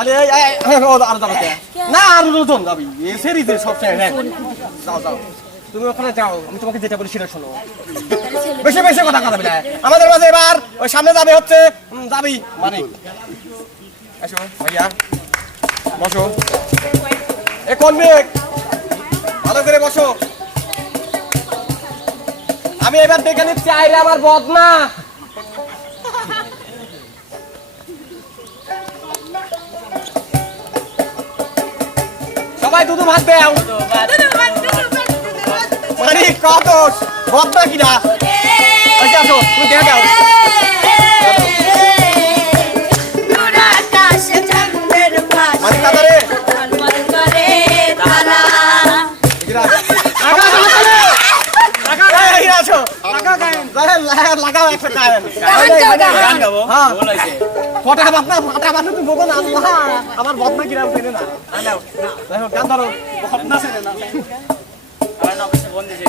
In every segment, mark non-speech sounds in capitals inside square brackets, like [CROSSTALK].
ও, আরও কে? না আরও নতুন যাবি। এ সেরিতে সব হ্যাঁ। যাও যাও। তুমি ওখানে যাও আমি তোমাকে যেটা বলি সেটা শোনো। বেশি বেশি কথা কথা বলে। আমাদের মাঝে এবার ওই সামনে যাবে হচ্ছে যাবি। মানে এসো ভাইয়া। বসো। এ কোন মেয়ে ভালো করে বসো। আমি এবার দেখে নিচ্ছি আইরে আমার বদনা সবাই দুধু ভাত দেও। মানে কত বদনা কিনা? আচ্ছা আসো তুমি দেখে দাও। মানে গায়েন লাগা লাগাও একটা গান হ্যাঁ। বল হইছে ফটা বাপ না ফটা বাপ তুমি বলো না আল্লাহ। আমার বদনা কিনা চেনে না। দেখো গান ধরো বদনা ছেলে না আর না বন্ধ দিছে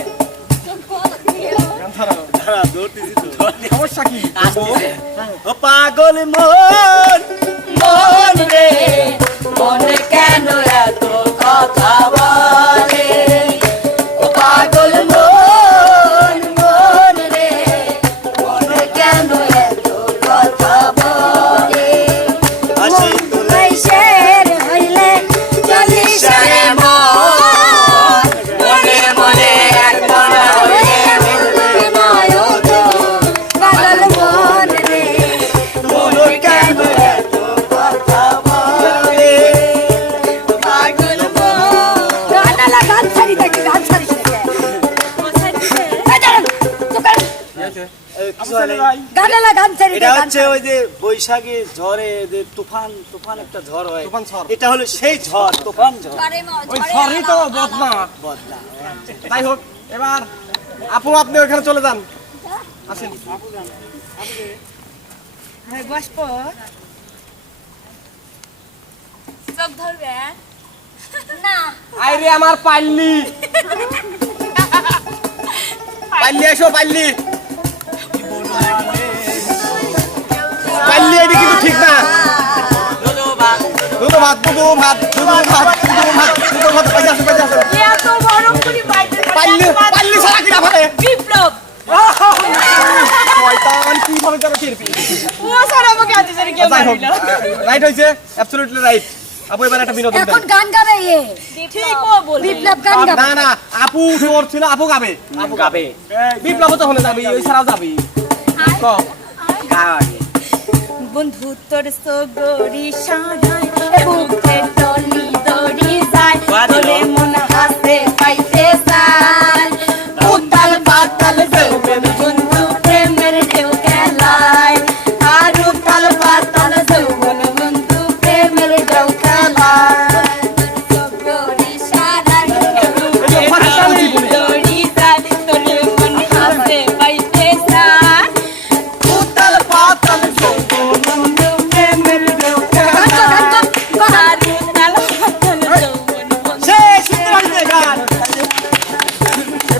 সমস্যা কি? পাগল মন মন রে মনে কেন এত কথা বলে? এটা হচ্ছে ওই যে বৈশাখী ঝড়ে যে তুফান তুফান একটা ঝড় হয়। তুফান ঝড়। এটা হলো সেই ঝড় তুফান ঝড়। ওই সরি তো বদনা। বদলা তাই হোক এবার আপু আপনি ওখানে চলে যান। আসেন। আইরে আমার পাল্লি। [LAUGHS] পাল্লি এসো পাল্লি। ভাত দুধু ভাত দুধু ভাত দুধু ভাত আসো পয়সা আসো পাল্লি পাল্লি ছাড়া কিনা বিপ্লব। শয়তান পেয়ে ও স্যার আমাকে আজ কেউ মারিল। রাইট হয়েছে অ্যাবসলিউটলি রাইট আপু এবার একটা বিনোদন এখন গান গাবে ইয়ে ঠিক ও বিপ্লব গান গাবে। না না আপু তোর ছিল আপু গাবে। আপু গাবে। বিপ্লব তো হলে যাবি ওই ছাড়াও যাবি। ক? গা আগে বন্ধু তোর সগরি বুকে টলি দড়ি যায় বলে মন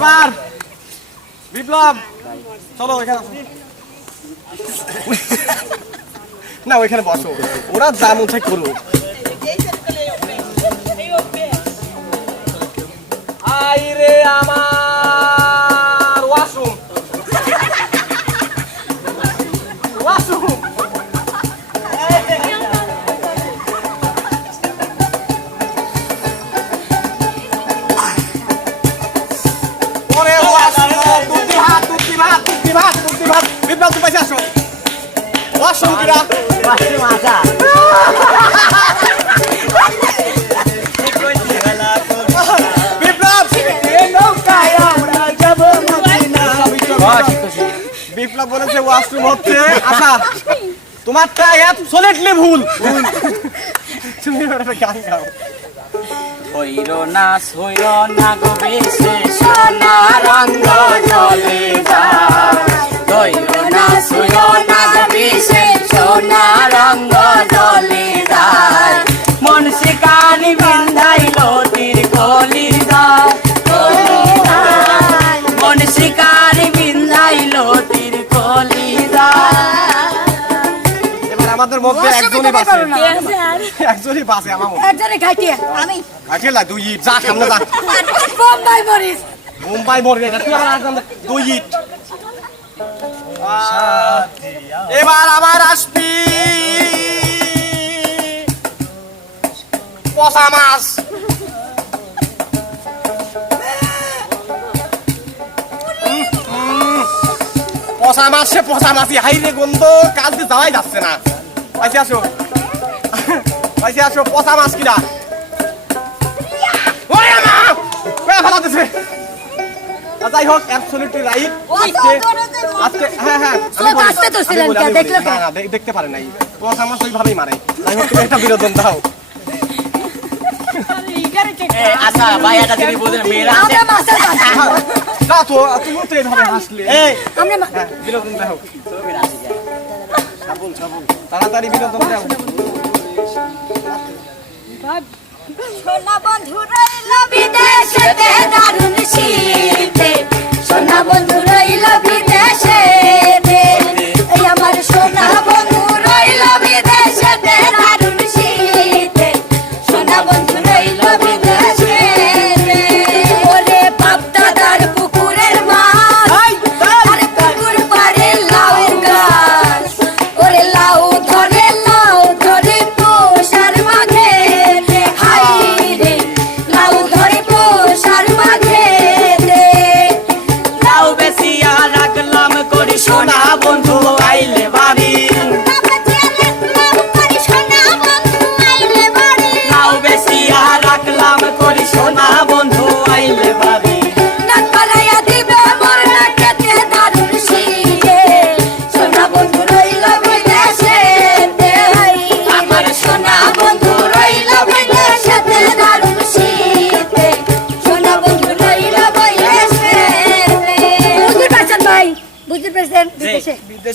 এবার বিপ্লব চলো এখানে না ওইখানে বসো। ওরা যা মন চাই আই রে আমার ওয়াশরুম কিরা বিপ্লব বলেছে ওয়াশরুম হচ্ছে। আশা তোমারটা অ্যাবসলিটলি ভুল। তুমি একটা গান গাও। হইল না সইল না গো বেশে সোনা রঙ্গ জলে যায় হইল না সইল না গো বেশে সোনা রঙ্গ জলে যায় মন শিকানি বিন্ধাইল তীর কলি যায় মন শিকানি বিন্ধাইল তীর কলি যায় এবার আমাদের মধ্যে একজনই না। একজনই বাঁচে আমার মধ্যে। একজনে আমি। আজকে লা দুই যা সামনে যা। বোম্বাই মরিস মুম্বাই মরবে তুই আমার দুই ইট। এবার আবার আসবি। পচা মাছ। পচা মাছ সে পচা মাছই। হাই রে গন্ধ কাজ দিয়ে যাওয়াই যাচ্ছে না। পাইছে, আসো। পাইছে, আসো, পচা মাছ কিনা। মা ফেলা দিছে যাই হোক অ্যাবসলিউটলি রাইট আজকে আজকে হ্যাঁ হ্যাঁ আমি সব বলি, আসতে তো ছিলেন কে, দেখল কে? না না দেখ- দেখতে পারে নাই। তোমার আমার ওইভাবেই মারে। যাই হোক তুমি একটা বিনোদন দাও। আচ্ছা ভাই মেয়েরা আছে। আমরা মাছের না তো তুমি তো এইভাবে হাসলে। আমরা হ্যাঁ, বিনোদন দাও। তাড়াতাড়ি বিনোদন দাও। সোনা বন্ধু রইল বিদেশেতে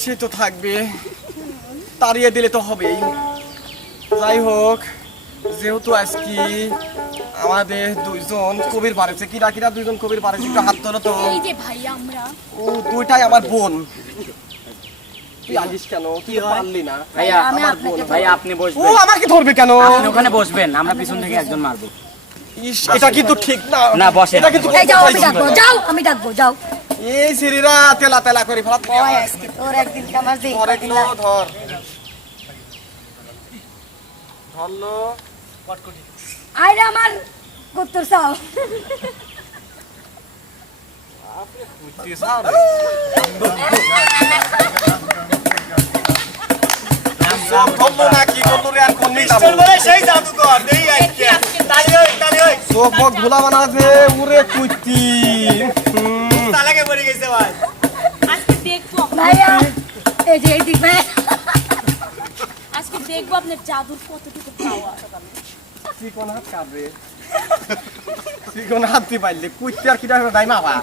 বিদেশে তো থাকবে। তাড়িয়ে দিলে তো হবেই। যাই হোক যেহেতু আজকে আমাদের দুইজন কবির পারেছে কিরা কিরা দুইজন কবির পারেছে একটু হাত ধরো তো। এই যে ভাই আমরা। ও দুইটাই আমার বোন। তুই আসিস কেন? তুই পারলি না। ভাইয়া আমার বোন। ভাইয়া আপনি ও আমাকে ধরবে কেন? আপনি ওখানে বসবেন আমরা পিছন থেকে একজন মারবো। এটা কিন্তু ঠিক না। না, বসেন। এটা কিন্তু যাও আমি ডাকবো যাও আমি ডাকবো যাও। এই সিরিরা তেলা তেলা করে ফেলা ওই আজকে তোর একদিন কামার দিই ধরে ধর। ধরলো। আইরে আমার কুত্তর চাও ধরলো না কি করল রে আর কোনদিন চল বলে সেই জাদুকর দেই আজকে তালি হই তালি হই চোখ মুখ ধুলা বানাছে উরে কুইতি তালাকে পড়ে গেছে ভাই। আজকে দেখব ভাইয়া এই যে এই দিক ভাই আজকে দেখব আপনার জাদুর কতটুকু পাওয়া চিকন হাত কাটবে চিকন হাত দি পাইলে কুইতি আর কিটা নাই মাবা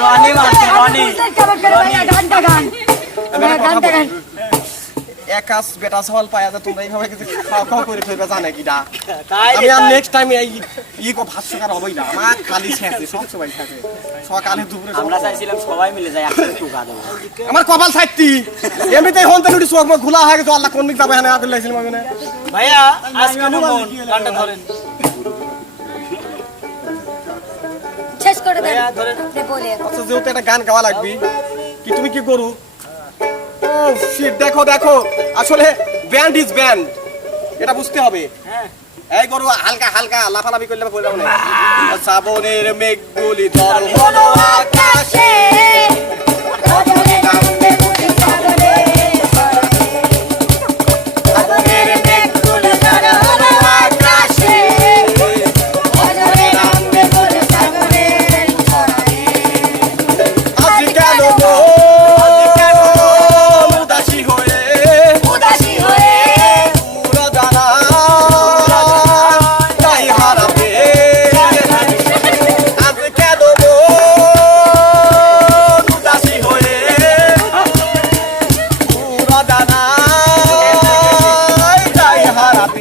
রনি মারছে রনি। ভাইয়া গানটা গান। গানটা গান। একাস বেটা সওয়াল পায়া যা তোমরা এইভাবে কিছু খাওয়া খাওয়া করে ফেলবে জানে কিটা তাই আমি আর নেক্সট টাইম এই ই কো ভাষ্যকার হবই না আমার খালি শেষে সব সবাই থাকে সকালে দুপুরে আমরা চাইছিলাম সবাই মিলে যাই একসাথে টুকা দেবো। আমার কপাল সাইতি এমনিতেই হন তেলুটি চোখ মুখ খোলা হয়ে গেছে আল্লাহ কোন দিক যাবে আদুল লাইছিল মানে ভাইয়া আজকে মন গানটা ধরেন। শেষ করে দেন। ভাইয়া ধরেন। আপনি বলে আচ্ছা যেহেতু একটা গান গাওয়া লাগবে কি তুমি কি করু? ও শিট দেখো দেখো। আসলে ব্যান্ড ইজ ব্যান্ড এটা বুঝতে হবে। হ্যাঁ। এই গরু হালকা হালকা লাফালাফি করলে যাব না শ্রাবণের মেঘগুলি ধর হলো আকাশে।